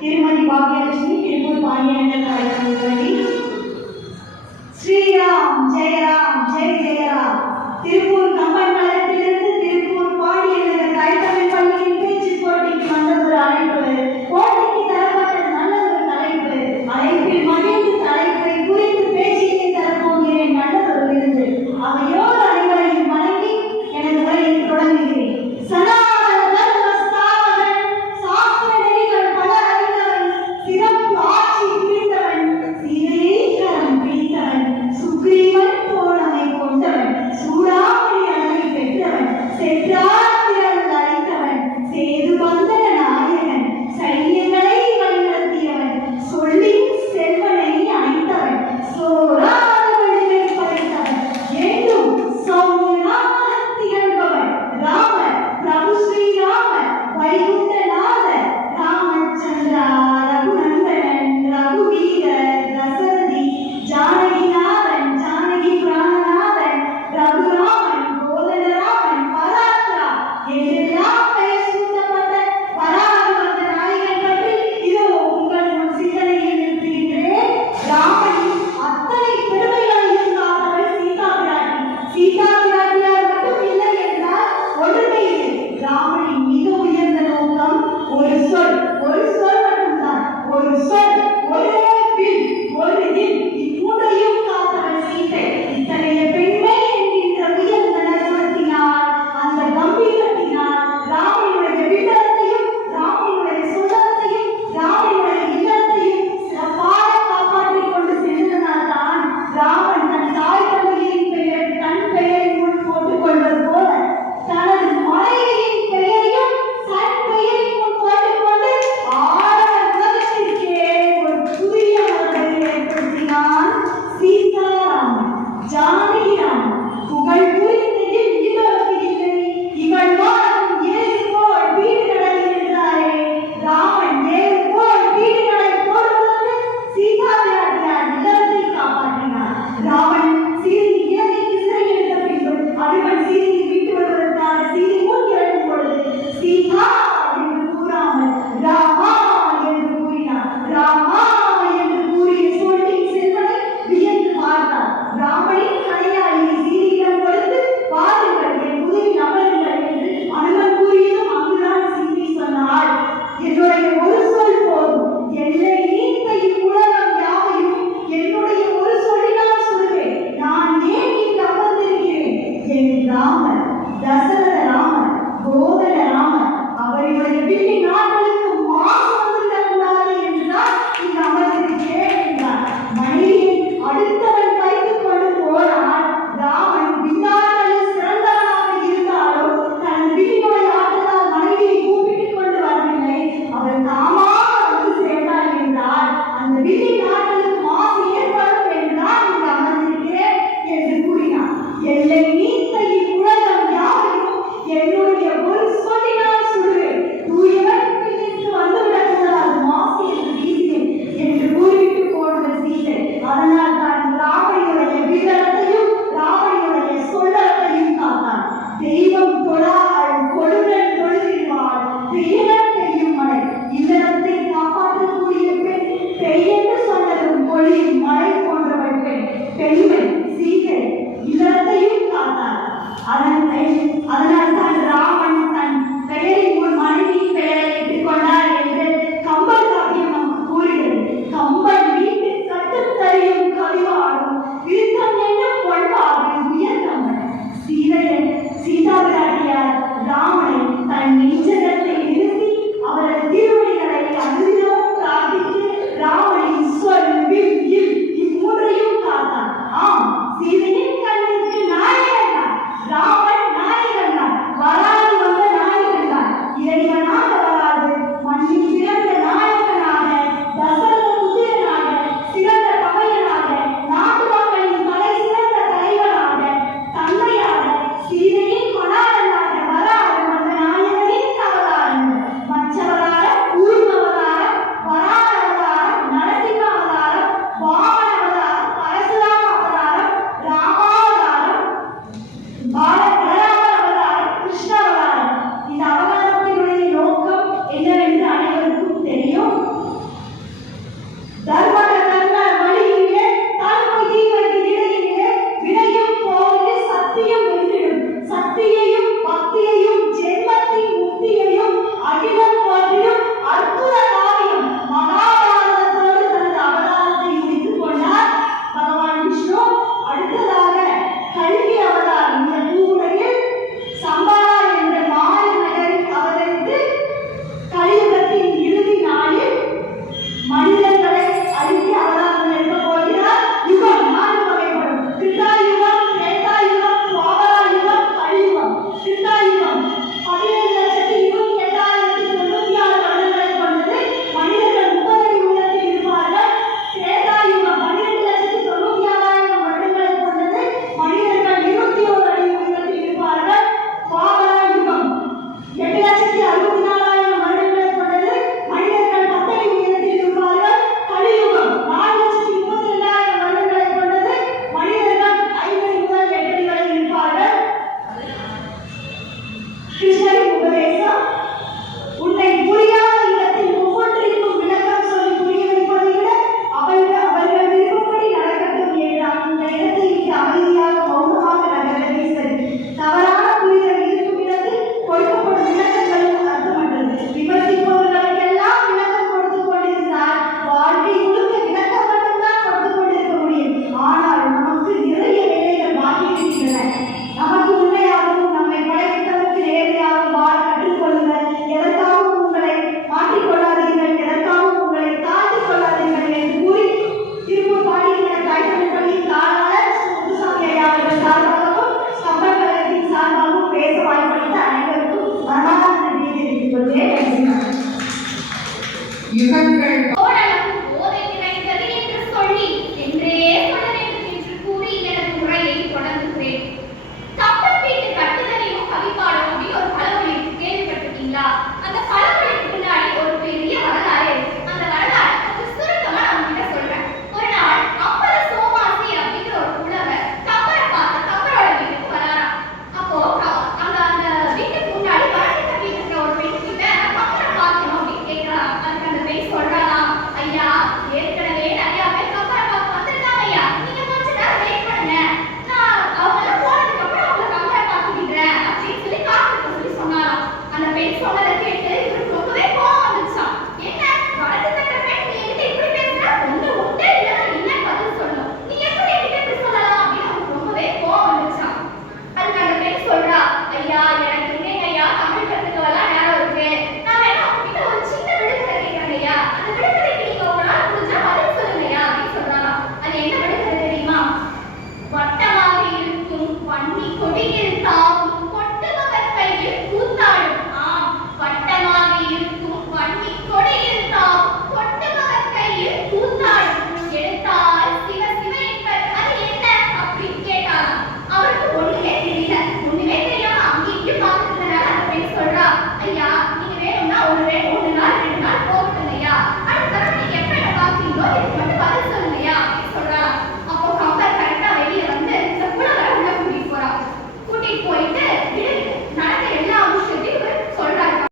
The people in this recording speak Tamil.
திருமதி பாக்யலட்சுமி திருப்பூர் பாண்டியனங்கள் கழகம் ஸ்ரீராம் ஜெயராம் ஜெய ஜெயராம். திருப்பூர் கம்பன் நகரத்திலிருந்து திருப்பூர் பாண்டியனங்கள் கழகம் பள்ளியின்